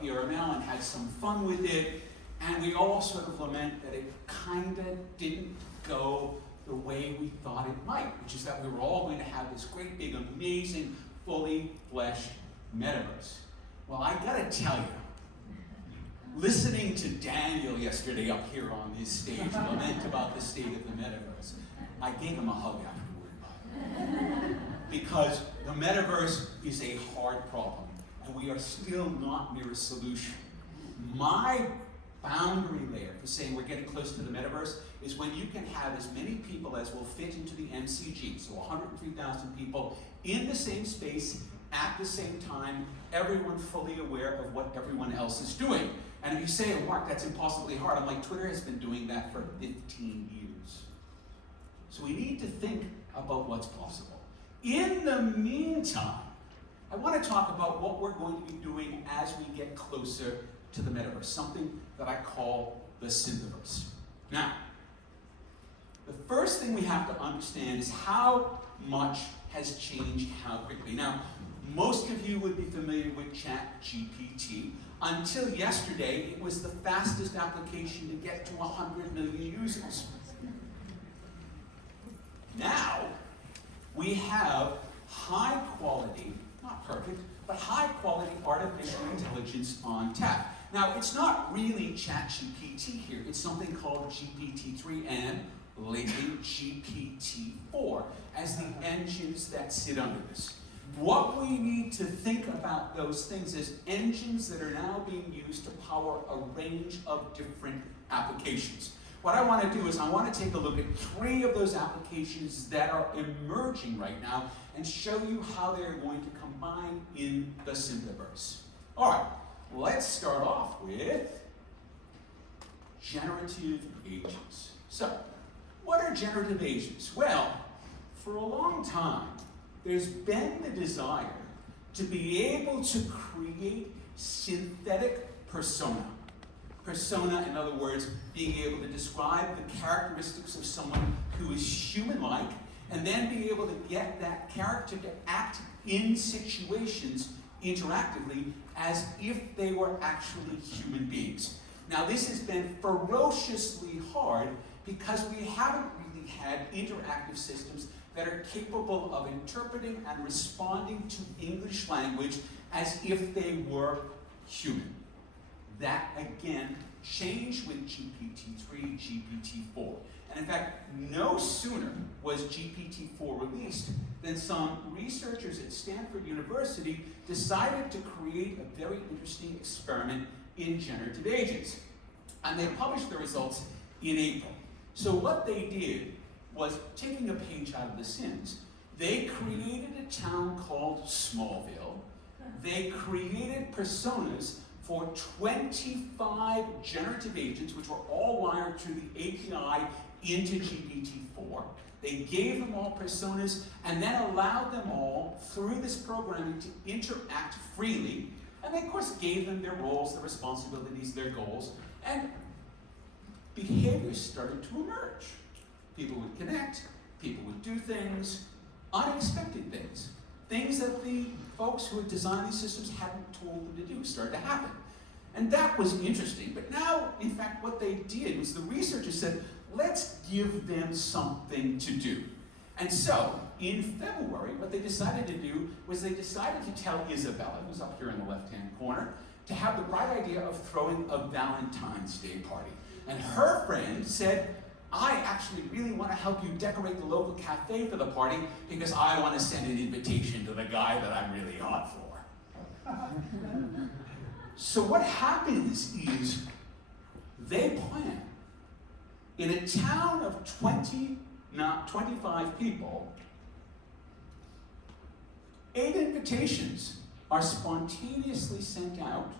about VRML and had some fun with it, and we all sort of lament that it kind of didn't go the way we thought it might, which is that we were all going to have this great, big, amazing, fully fleshed metaverse. Well, I gotta tell you, listening to Daniel yesterday up here on this stage lament about the state of the metaverse, I gave him a hug afterward. Because the metaverse is a hard problem, and we are still not near a solution. My boundary layer for saying we're getting close to the metaverse is when you can have as many people as will fit into the MCG, so 103,000 people in the same space at the same time, everyone fully aware of what everyone else is doing. And if you say, oh, Mark, that's impossibly hard, I'm like, Twitter has been doing that for 15 years. So we need to think about what's possible. In the meantime, I want to talk about what we're going to be doing as we get closer to the metaverse, something that I call the Syntheverse. Now, the first thing we have to understand is how much has changed how quickly. Now, most of you would be familiar with ChatGPT. Until yesterday, it was the fastest application to get to 100 million users. Now, we have high quality, not perfect, but high quality artificial intelligence on tap. Now, it's not really ChatGPT here. It's something called GPT-3 and lately GPT-4 as the engines that sit under this. What we need to think about those things is engines that are now being used to power a range of different applications. What I want to do is I want to take a look at 3 of those applications that are emerging right now and show you how they're going to combine in the Syntheverse. All right, let's start off with generative agents. So, what are generative agents? Well, for a long time, there's been the desire to be able to create synthetic persona. Persona, in other words, being able to describe the characteristics of someone who is human-like, and then be able to get that character to act in situations interactively as if they were actually human beings. Now, this has been ferociously hard because we haven't really had interactive systems that are capable of interpreting and responding to English language as if they were human. That, again, changed with GPT-3, GPT-4. And in fact, no sooner was GPT-4 released than some researchers at Stanford University decided to create a very interesting experiment in generative agents. And they published the results in April. So what they did was, taking a page out of The Sims, they created a town called Smallville. They created personas for 25 generative agents, which were all wired through the API into GPT-4. They gave them all personas and then allowed them all, through this programming, to interact freely. And they, of course, gave them their roles, their responsibilities, their goals. And behaviors started to emerge. People would connect, people would do things, unexpected things. Things that the folks who had designed these systems hadn't told them to do started to happen. And that was interesting. But now, in fact, what they did was the researchers said, let's give them something to do. And so, in February, what they decided to do was they decided to tell Isabella, who's up here in the left-hand corner, to have the bright idea of throwing a Valentine's Day party. And her friend said, I actually really want to help you decorate the local cafe for the party because I want to send an invitation to the guy that I'm really hot for. So what happens is they plan in a town of 25 people, 8 invitations are spontaneously sent out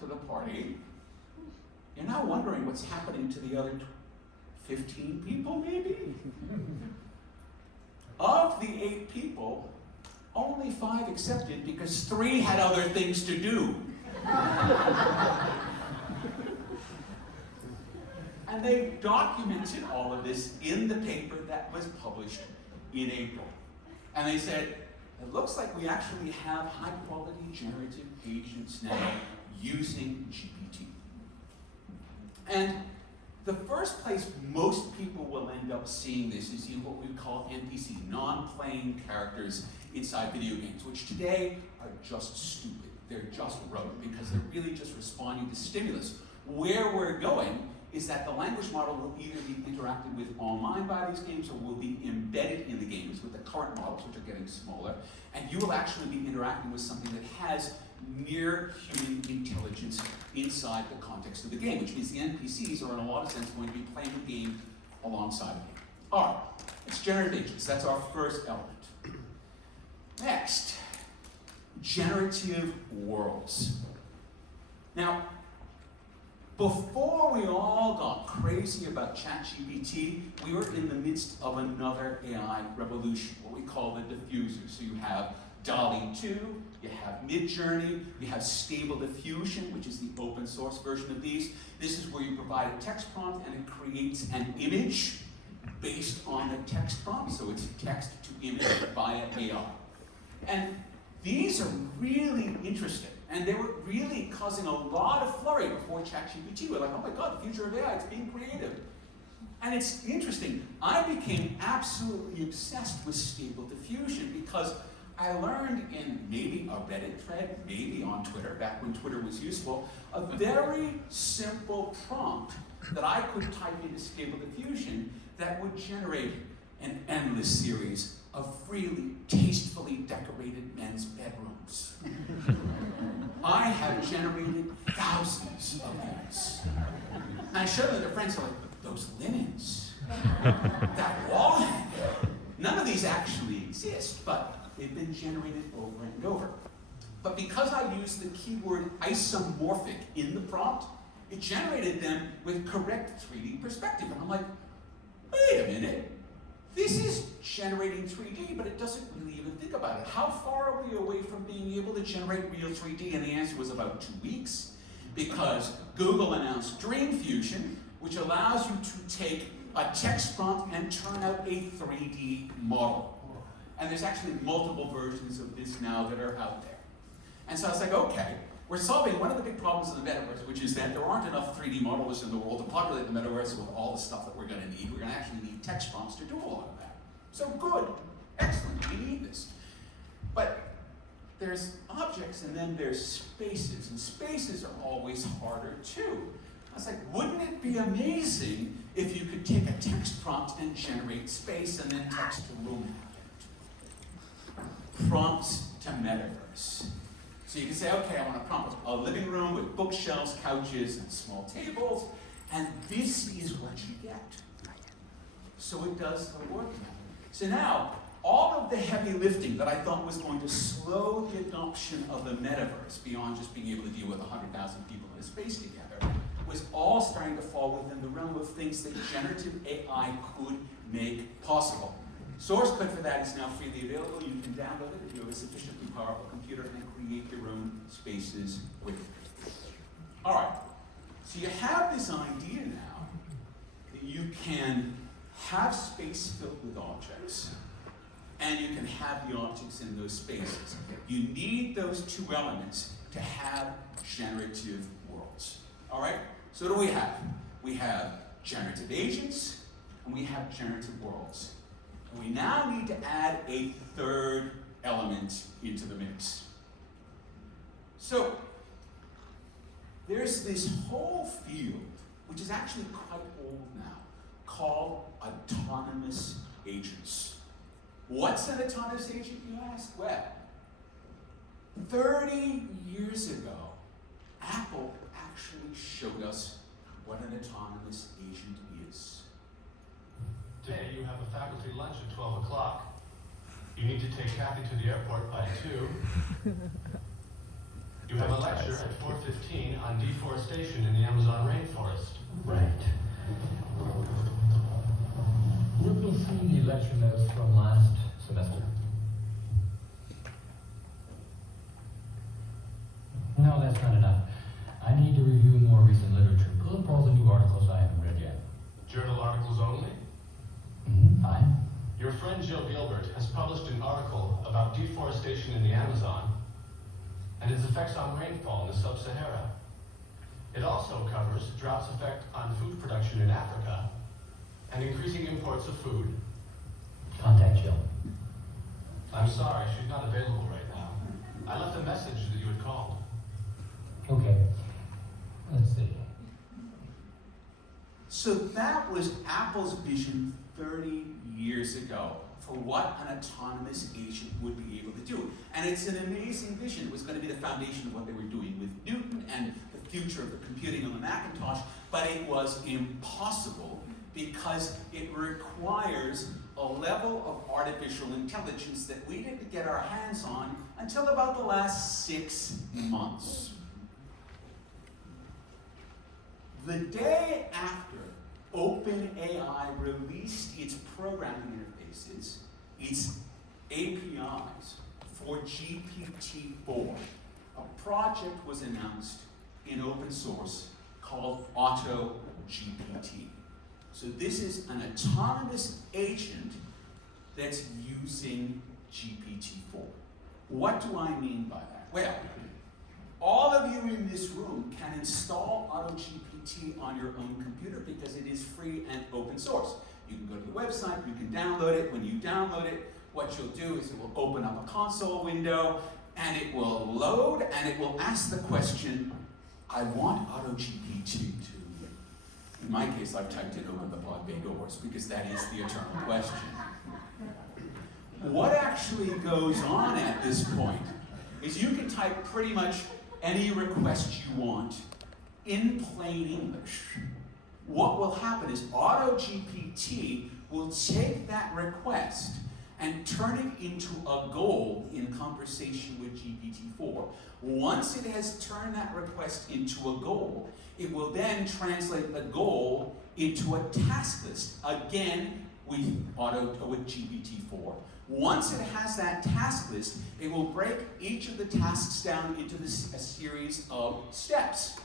to the party. You're now wondering what's happening to the other 15 people, maybe? Of the 8 people, only 5 accepted because 3 had other things to do. And they documented all of this in the paper that was published in April. And they said, it looks like we actually have high-quality generative agents now using GPT. And the first place most people will end up seeing this is in what we call NPC, non-playing characters inside video games, which today are just stupid. They're just rote because they're really just responding to stimulus. Where we're going is that the language model will either be interacted with online by these games or will be embedded in the games with the current models, which are getting smaller, and you will actually be interacting with something that has near human intelligence inside the context of the game, which means the NPCs are in a lot of sense going to be playing the game alongside of you. All right, it's generative agents. That's our first element. Next, generative worlds. Now, before we all got crazy about ChatGPT, we were in the midst of another AI revolution, what we call the diffuser. So you have DALL-E 2, you have Midjourney, you have Stable Diffusion, which is the open source version of these. This is where you provide a text prompt and it creates an image based on the text prompt. So it's text to image via AI. And these are really interesting. And they were really causing a lot of flurry before ChatGPT. We're like, oh my God, the future of AI, it's being creative. And it's interesting. I became absolutely obsessed with Stable Diffusion because I learned in maybe a Reddit thread, maybe on Twitter, back when Twitter was useful, a very simple prompt that I could type into Stable Diffusion that would generate an endless series of really tastefully decorated men's bedrooms. I have generated thousands of these. And I showed them to friends, like, those linens, that wall hanging. None of these actually exist, but they've been generated over and over. But because I used the keyword isomorphic in the prompt, it generated them with correct 3D perspective. And I'm like, wait a minute. This is generating 3D, but it doesn't really even think about it. How far are we away from being able to generate real 3D? And the answer was about 2 weeks, because Google announced Dream Fusion, which allows you to take a text prompt and turn out a 3D model. And there's actually multiple versions of this now that are out there. And so I was like, okay, we're solving one of the big problems in the metaverse, which is that there aren't enough 3D models in the world to populate the metaverse with all the stuff that we're going to need. We're going to actually need text prompts to do a lot of that. So good, excellent, we need this. But there's objects and then there's spaces, and spaces are always harder too. I was like, wouldn't it be amazing if you could take a text prompt and generate space and then text to room have it? Prompts to metaverse. So you can say, okay, I want to prompt a living room with bookshelves, couches, and small tables, and this is what you get. So it does the work now. So now, all of the heavy lifting that I thought was going to slow the adoption of the metaverse beyond just being able to deal with 100,000 people in a space together was all starting to fall within the realm of things that generative AI could make possible. Source code for that is now freely available. You can download it if you have a sufficiently powerful computer and create your own spaces with it. All right, so you have this idea now that you can have space filled with objects, and you can have the objects in those spaces. You need those two elements to have generative worlds. All right, so what do we have? We have generative agents, and we have generative worlds. We now need to add a third element into the mix. So, there's this whole field, which is actually quite old now, called autonomous agents. What's an autonomous agent, you ask? Well, 30 years ago, Apple actually showed us what an autonomous agent is. Today you have a faculty lunch at 12 o'clock. You need to take Kathy to the airport by 2. You have a lecture at 4:15 on deforestation in the Amazon rainforest. Right. Let me see the lecture notes from last semester. No, that's not enough. I need to review more recent literature. Pull up all the new articles I haven't read yet. Journal articles only? Fine. Your friend Jill Gilbert has published an article about deforestation in the Amazon, and it's a effects on rainfall in the sub-Sahara. It also covers drought's effect on food production in Africa and increasing imports of food. Contact Jill. I'm sorry, she's not available right now. I left a message that you had called. Okay. Let's see. So that was Apple's vision 30 years ago for what an autonomous agent would be able to do. And it's an amazing vision. It was going to be the foundation of what they were doing with Newton and the future of the computing on the Macintosh, but it was impossible because it requires a level of artificial intelligence that we didn't get our hands on until about the last 6 months. The day after OpenAI released its programming interfaces, its APIs for GPT-4, a project was announced in open source called AutoGPT. So this is an autonomous agent that's using GPT-4. What do I mean by that? Well, all of you in this room can install AutoGPT on your own computer because it is free and open source. You can go to the website, you can download it. When you download it, what you'll do is it will open up a console window and it will load and it will ask the question, I want AutoGPT to. In my case, I've typed it over the blog bay doors because that is the eternal question. What actually goes on at this point is you can type pretty much any request you want in plain English. What will happen is AutoGPT will take that request and turn it into a goal in conversation with GPT-4. Once it has turned that request into a goal, it will then translate the goal into a task list, again with GPT-4. Once it has that task list, it will break each of the tasks down into a series of steps,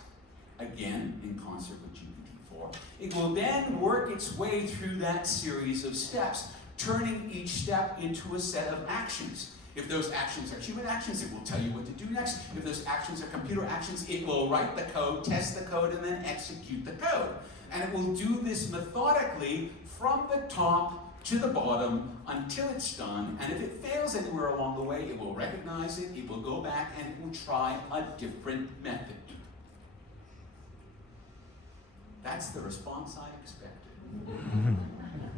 again in concert with GPT-4. It will then work its way through that series of steps, turning each step into a set of actions. If those actions are human actions, it will tell you what to do next. If those actions are computer actions, it will write the code, test the code, and then execute the code. And it will do this methodically from the top to the bottom until it's done. And if it fails anywhere along the way, it will recognize it, it will go back, and it will try a different method. That's the response I expected.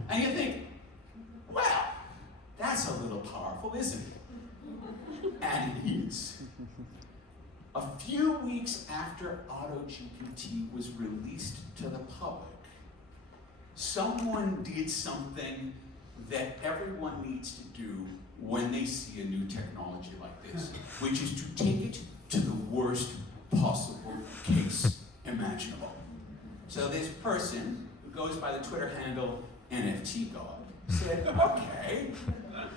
And you think, well, that's a little powerful, isn't it? And it is. A few weeks after AutoGPT was released to the public, someone did something that everyone needs to do when they see a new technology like this, which is to take it to the worst possible case imaginable. So this person, who goes by the Twitter handle NFTGod, said, okay,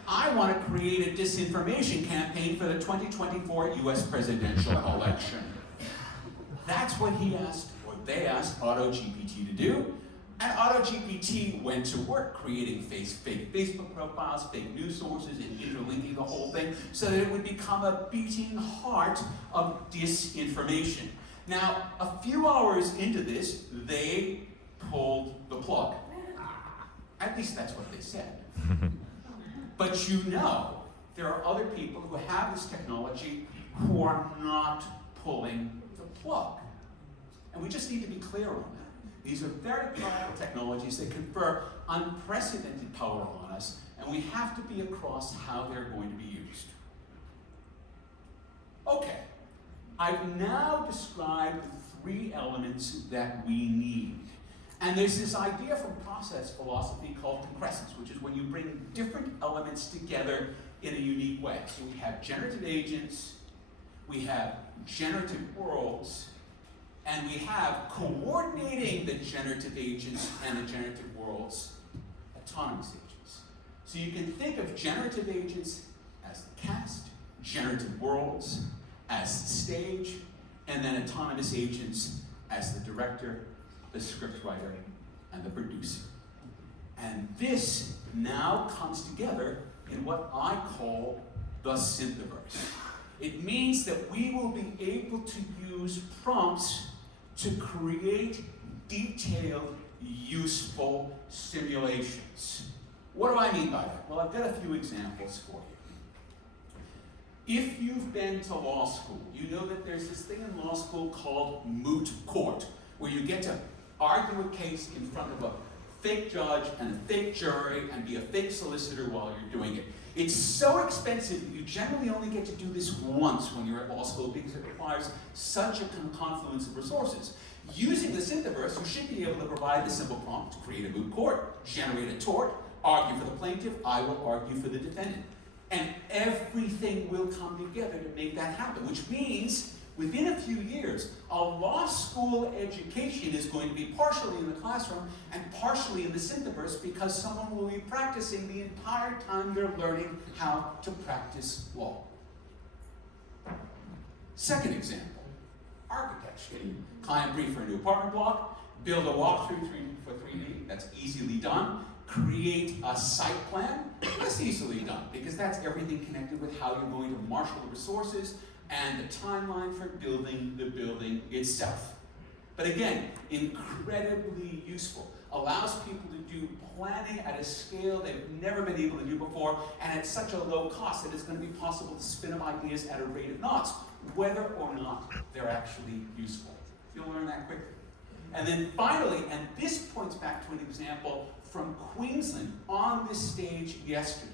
I want to create a disinformation campaign for the 2024 US presidential election. That's what he asked, or they asked AutoGPT to do. And AutoGPT went to work creating fake Facebook profiles, fake news sources, and interlinking the whole thing so that it would become a beating heart of disinformation. Now, a few hours into this, they pulled the plug. At least that's what they said. But you know, there are other people who have this technology who are not pulling the plug. And we just need to be clear on that. These are very powerful technologies that confer unprecedented power on us, and we have to be across how they're going to be used. Okay, I've now described the three elements that we need. And there's this idea from process philosophy called concrescence, which is when you bring different elements together in a unique way. So we have generative agents, we have generative worlds, and we have coordinating the generative agents and the generative worlds, autonomous agents. So you can think of generative agents as the cast, generative worlds as the stage, and then autonomous agents as the director, the scriptwriter, and the producer. And this now comes together in what I call the Syntheverse. It means that we will be able to use prompts to create detailed, useful simulations. What do I mean by that? Well, I've got a few examples for you. If you've been to law school, you know that there's this thing in law school called moot court, where you get to argue a case in front of a fake judge and a fake jury and be a fake solicitor while you're doing it. It's so expensive that you generally only get to do this once when you're at law school because it requires such a confluence of resources. Using the Syntheverse, you should be able to provide the simple prompt to create a moot court, generate a tort, argue for the plaintiff, I will argue for the defendant. And everything will come together to make that happen, which means within a few years, a law school education is going to be partially in the classroom and partially in the Syntheverse because someone will be practicing the entire time they're learning how to practice law. Second example, architecture. Client brief for a new apartment block, build a walkthrough for 3D, that's easily done. Create a site plan, that's easily done because that's everything connected with how you're going to marshal the resources and the timeline for building the building itself. But again, incredibly useful. Allows people to do planning at a scale they've never been able to do before and at such a low cost that it's going to be possible to spin up ideas at a rate of knots, whether or not they're actually useful. You'll learn that quickly. And then finally, and this points back to an example from Queensland on this stage yesterday.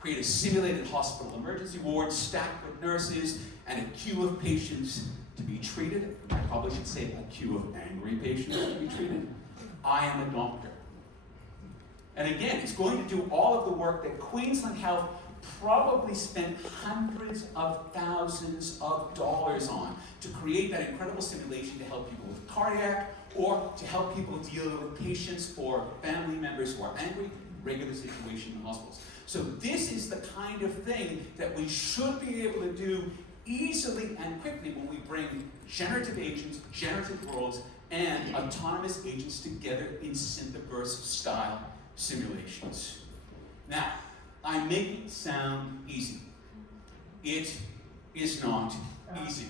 Create a simulated hospital emergency ward stacked with nurses and a queue of patients to be treated. I probably should say a queue of angry patients to be treated. I am a doctor. And again, it's going to do all of the work that Queensland Health probably spent hundreds of thousands of dollars on to create that incredible simulation to help people with cardiac or to help people deal with patients or family members who are angry, regular situation in hospitals. So this is the kind of thing that we should be able to do easily and quickly when we bring generative agents, generative worlds, and autonomous agents together in Syntheverse-style simulations. Now, I make it sound easy. It is not easy.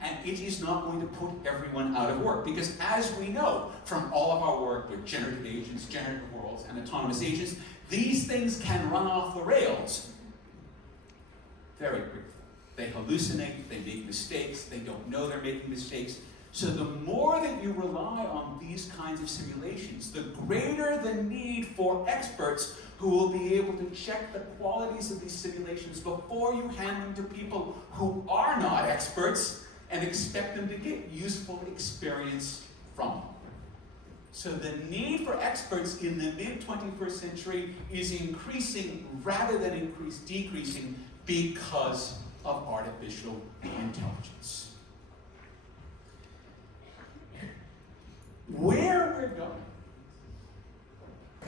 And it is not going to put everyone out of work because as we know from all of our work with generative agents, generative worlds, and autonomous agents, these things can run off the rails very quickly. They hallucinate, they make mistakes, they don't know they're making mistakes. So the more that you rely on these kinds of simulations, the greater the need for experts who will be able to check the qualities of these simulations before you hand them to people who are not experts and expect them to get useful experience from them. So the need for experts in the mid-21st century is increasing rather than decreasing because of artificial intelligence. Where we're going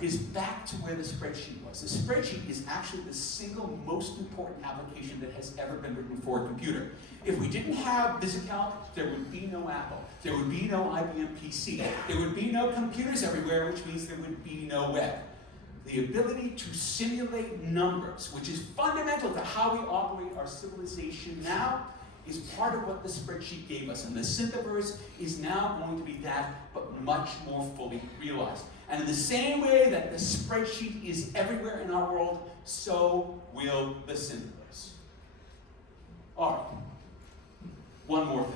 is back to where the spreadsheet was. The spreadsheet is actually the single most important application that has ever been written for a computer. If we didn't have VisiCalc, there would be no Apple. There would be no IBM PC. There would be no computers everywhere, which means there would be no web. The ability to simulate numbers, which is fundamental to how we operate our civilization now, is part of what the spreadsheet gave us. And the Syntheverse is now going to be that, but much more fully realized. And in the same way that the spreadsheet is everywhere in our world, so will the Syntheverse. All right. One more thing.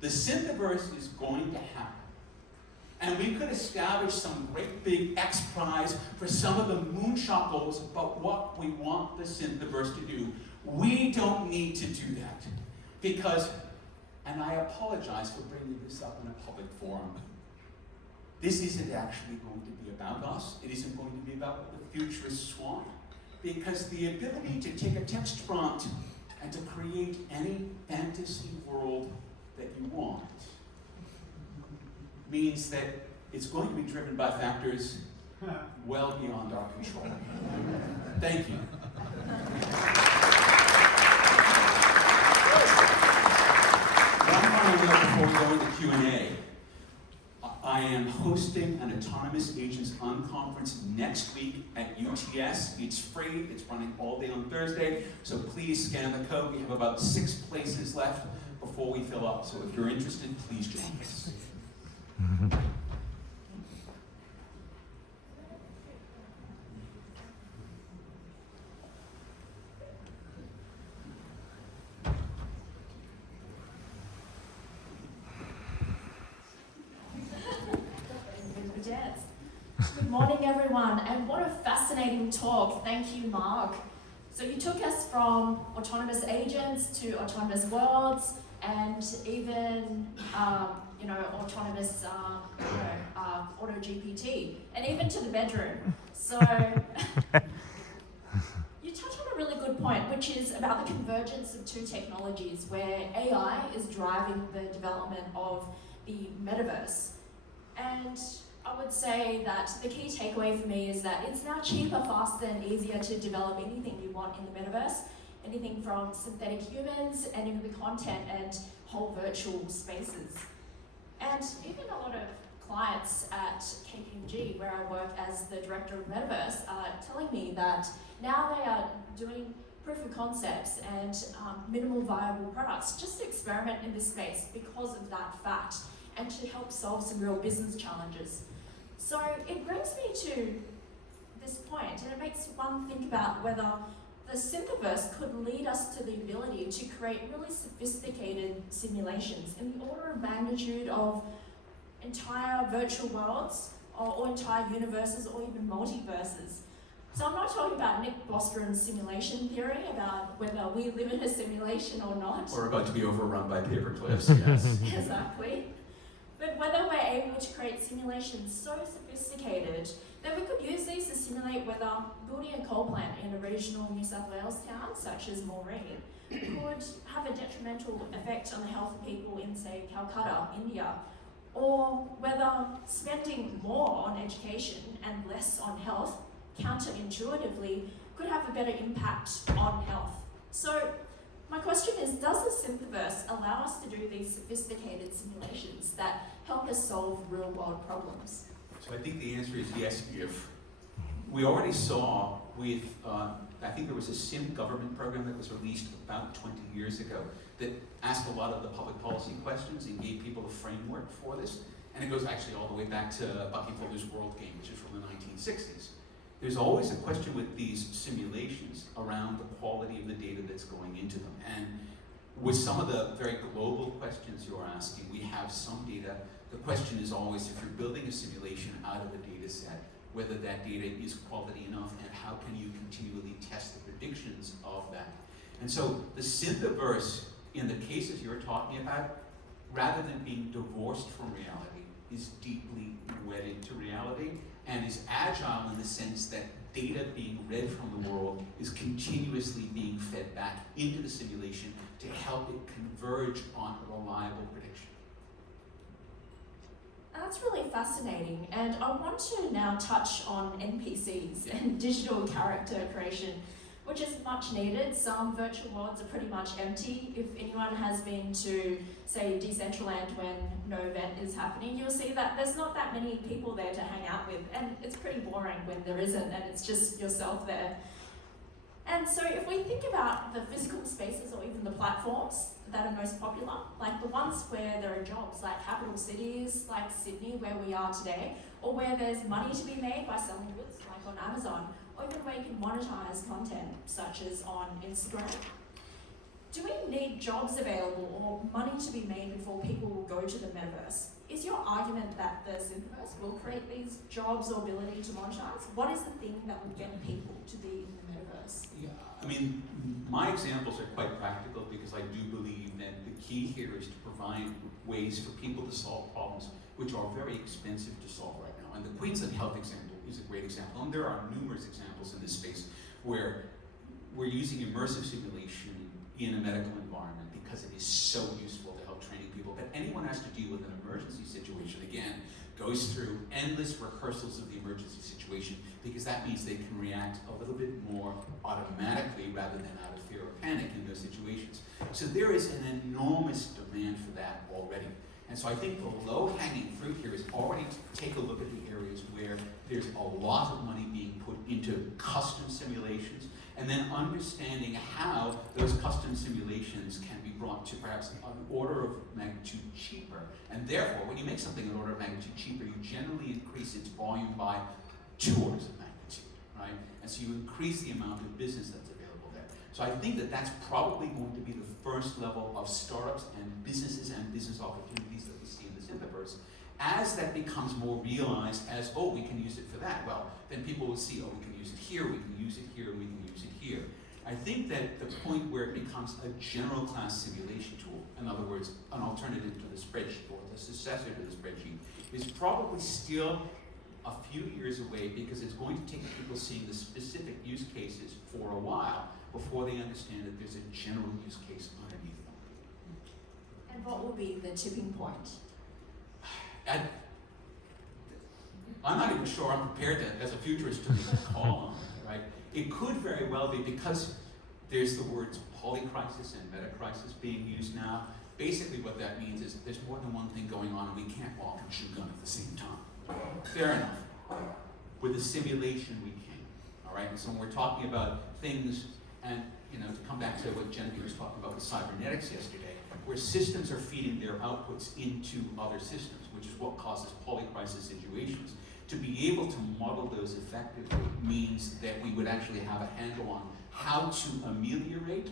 The Syntheverse is going to happen. And we could establish some great big X prize for some of the moonshot goals about what we want the Syntheverse to do. We don't need to do that. Because, and I apologize for bringing this up in a public forum, this isn't actually going to be about us. It isn't going to be about what the futurists want. Because the ability to take a text prompt and to create any fantasy world that you want means that it's going to be driven by factors well beyond our control. Thank you. One final note before we go into Q&A. I I am hosting an Autonomous Agents Unconference next week at UTS. It's free, it's running all day on Thursday, so please scan the code. We have about 6 places left before we fill up, so if you're interested, please join us. Good morning, everyone, and what a fascinating talk. Thank you, Mark. So you took us from autonomous agents to autonomous worlds, and even autonomous auto GPT, and even to the bedroom. So you touched on a really good point, which is about the convergence of 2 technologies, where AI is driving the development of the metaverse. And I would say that the key takeaway for me is that it's now cheaper, faster, and easier to develop anything you want in the metaverse. Anything from synthetic humans and even the content and whole virtual spaces. And even a lot of clients at KPMG, where I work as the director of metaverse, are telling me that now they are doing proof of concepts and minimal viable products just to experiment in this space because of that fact, and to help solve some real business challenges. So it brings me to this point, and it makes one think about whether the Syntheverse could lead us to the ability to create really sophisticated simulations in the order of magnitude of entire virtual worlds, or entire universes, or even multiverses. So I'm not talking about Nick Bostrom's simulation theory about whether we live in a simulation or not. We're about to be overrun by paperclips, yes. Exactly. But whether we're able to create simulations so sophisticated that we could use these to simulate whether building a coal plant in a regional New South Wales town, such as Maureen, could have a detrimental effect on the health of people in, say, Calcutta, India, or whether spending more on education and less on health, counterintuitively, could have a better impact on health. So my question is, does the Syntheverse allow us to do these sophisticated simulations that help us solve real-world problems? So I think the answer is yes, if. We already saw with, I think there was a sim government program that was released about 20 years ago that asked a lot of the public policy questions and gave people a framework for this. And it goes actually all the way back to Bucky Fuller's World Game, which is from the 1960s. There's always a question with these simulations around the quality of the data that's going into them. And with some of the very global questions you're asking, we have some data. The question is always, if you're building a simulation out of a data set, whether that data is quality enough and how can you continually test the predictions of that. And so the Syntheverse, in the cases you're talking about, rather than being divorced from reality, is deeply wedded to reality, and is agile in the sense that data being read from the world is continuously being fed back into the simulation to help it converge on a reliable prediction. That's really fascinating, and I want to now touch on NPCs and digital character creation, which is much needed. Some virtual worlds are pretty much empty. If anyone has been to, say, Decentraland when no event is happening, you'll see that there's not that many people there to hang out with, and it's pretty boring when there isn't, and it's just yourself there. And so if we think about the physical spaces or even the platforms that are most popular, like the ones where there are jobs, like capital cities, like Sydney, where we are today, or where there's money to be made by selling goods, like on Amazon, or even where you can monetize content, such as on Instagram. Do we need jobs available or money to be made before people will go to the metaverse? Is your argument that the Syntheverse will create these jobs or ability to monetize? What is the thing that will get people to be in the metaverse? Yeah, I mean, my examples are quite practical because I do believe that the key here is to provide ways for people to solve problems which are very expensive to solve right now. And the Queensland Health example is a great example. And there are numerous examples in this space where we're using immersive simulation in a medical environment because it is so useful to help training people. But anyone has to deal with an emergency situation, again, goes through endless rehearsals of the emergency situation because that means they can react a little bit more automatically rather than out of fear or panic in those situations. So there is an enormous demand for that already. And so I think the low-hanging fruit here is already to take a look at the areas where there's a lot of money being put into custom simulations, and then understanding how those custom simulations can be brought to perhaps an order of magnitude cheaper. And therefore, when you make something an order of magnitude cheaper, you generally increase its volume by 2 orders of magnitude, right? And so you increase the amount of business that's available there. So I think that that's probably going to be the first level of startups and businesses and business opportunities that we see in the Syntheverse. As that becomes more realized as, oh, we can use it for that, well, then people will see, oh, we can use it here, we can use it here, we can use it here. I think that the point where it becomes a general class simulation tool, in other words, an alternative to the spreadsheet or the successor to the spreadsheet, is probably still a few years away, because it's going to take people seeing the specific use cases for a while before they understand that there's a general use case underneath them. And what will be the tipping point? I'm not even sure I'm prepared to, as a futurist, to make a call on it, right? It could very well be, because there's the words polycrisis and metacrisis being used now. Basically what that means is there's more than one thing going on and we can't walk and chew gum at the same time. Fair enough. With the simulation we can, all right? And so when we're talking about things, and to come back to what Genevieve was talking about with cybernetics yesterday, where systems are feeding their outputs into other systems, which is what causes polycrisis situations. To be able to model those effectively means that we would actually have a handle on how to ameliorate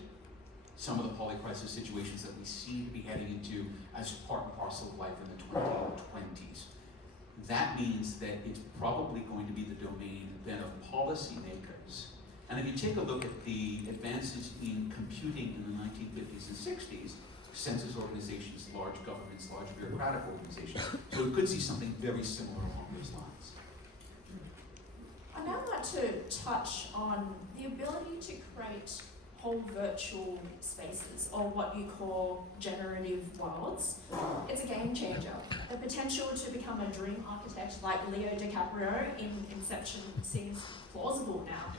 some of the polycrisis situations that we seem to be heading into as part and parcel of life in the 2020s. That means that it's probably going to be the domain then of policymakers. And if you take a look at the advances in computing in the 1950s and 60s, census organizations, large governments, large bureaucratic organizations, so we could see something very similar along those lines. I'd now like to touch on the ability to create whole virtual spaces, or what you call generative worlds. It's a game changer. The potential to become a dream architect like Leo DiCaprio in Inception seems plausible now.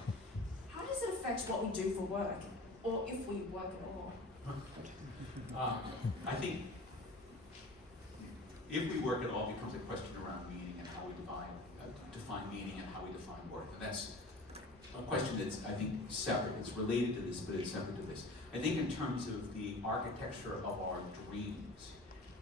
How does it affect what we do for work, or if we work at all? I think if we work at all, becomes a question around meaning and how we define meaning and how we define work. And that's a question that's, I think, separate. It's related to this, but it's separate to this. I think in terms of the architecture of our dreams,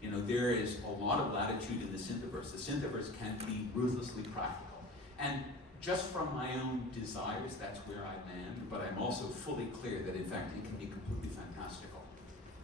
there is a lot of latitude in the Syntheverse. The Syntheverse can be ruthlessly practical. And just from my own desires, that's where I land, but I'm also fully clear that, in fact, it can be completely fantastical,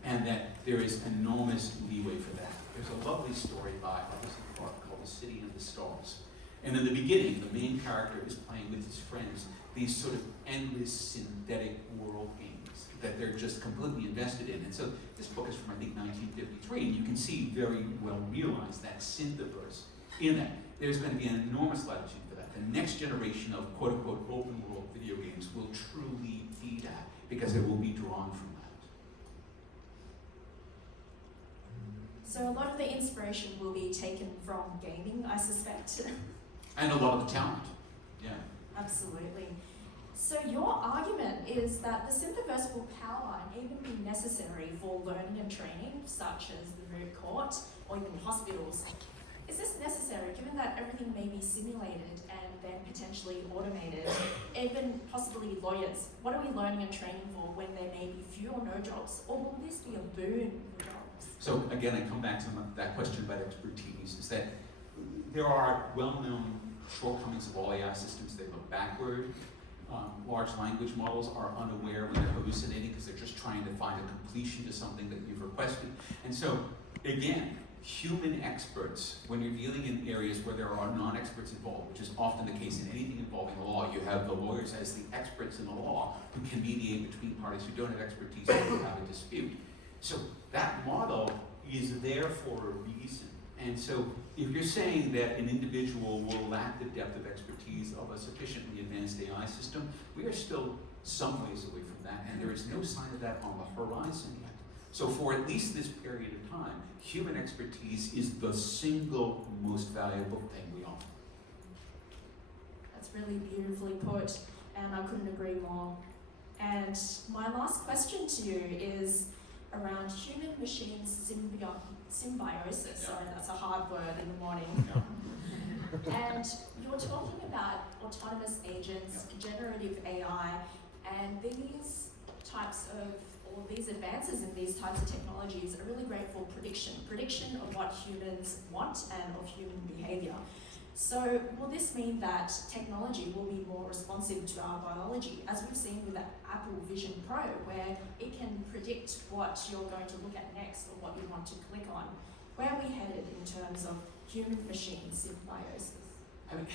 and that there is enormous leeway for that. There's a lovely story by Alyse called The City and the Stars. And in the beginning, the main character is playing with his friends these sort of endless synthetic world games that they're just completely invested in. And so this book is from, I think, 1953, and you can see very well realized that Syntheverse in that. There's going to be an enormous latitude for that. The next generation of quote-unquote open world video games will truly be that, because it will be drawn from that. So a lot of the inspiration will be taken from gaming, I suspect. And a lot of the talent, yeah. Absolutely. So your argument is that the Syntheverse will power and even be necessary for learning and training, such as the moot court or even hospitals. Is this necessary, given that everything may be simulated and then potentially automated, even possibly lawyers? What are we learning and training for when there may be few or no jobs? Or will this be a boon for jobs? So again, I come back to that question about expertise, is that there are well-known shortcomings of all AI systems. They look backward. Large language models are unaware when they're hallucinating because they're just trying to find a completion to something that you've requested. And so, again, human experts, when you're dealing in areas where there are non-experts involved, which is often the case in anything involving the law, you have the lawyers as the experts in the law who can mediate between parties who don't have expertise and who have a dispute. So that model is there for a reason. And so if you're saying that an individual will lack the depth of expertise of a sufficiently advanced AI system, we are still some ways away from that, and there is no sign of that on the horizon yet. So for at least this period of time, human expertise is the single most valuable thing we offer. That's really beautifully put, and I couldn't agree more. And my last question to you is around human-machine symbiosis. Yeah. Sorry, that's a hard word in the morning. Yeah. And you're talking about autonomous agents, generative AI, and these types of, or these advances in these types of technologies are really great for prediction of what humans want and of human behavior. So will this mean that technology will be more responsive to our biology, as we've seen with the Apple Vision Pro, where it can predict what you're going to look at next or what you want to click on? Where are we headed in terms of human-machine symbiosis? I mean,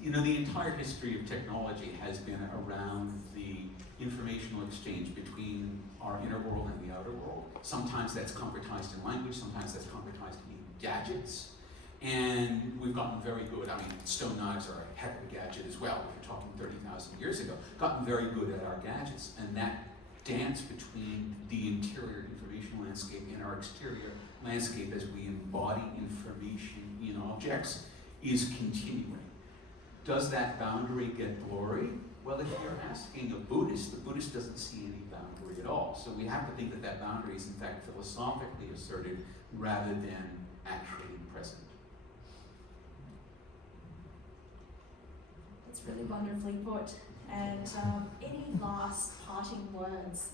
you know, the entire history of technology has been around the informational exchange between our inner world and the outer world. Sometimes that's concretized in language, sometimes that's concretized in gadgets. And we've gotten very good. I mean, stone knives are a heck of a gadget as well. If you're talking 30,000 years ago, gotten very good at our gadgets. And that dance between the interior information landscape and our exterior landscape as we embody information in objects is continuing. Does that boundary get blurry? Well, if you're asking a Buddhist, the Buddhist doesn't see any boundary at all. So we have to think that that boundary is in fact philosophically asserted rather than actually present. It's really wonderfully put. And any last parting words?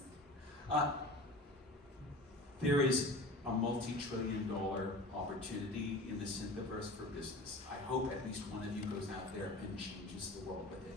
There is a multi-trillion-dollar opportunity in the Syntheverse for business. I hope at least one of you goes out there and changes the world with it.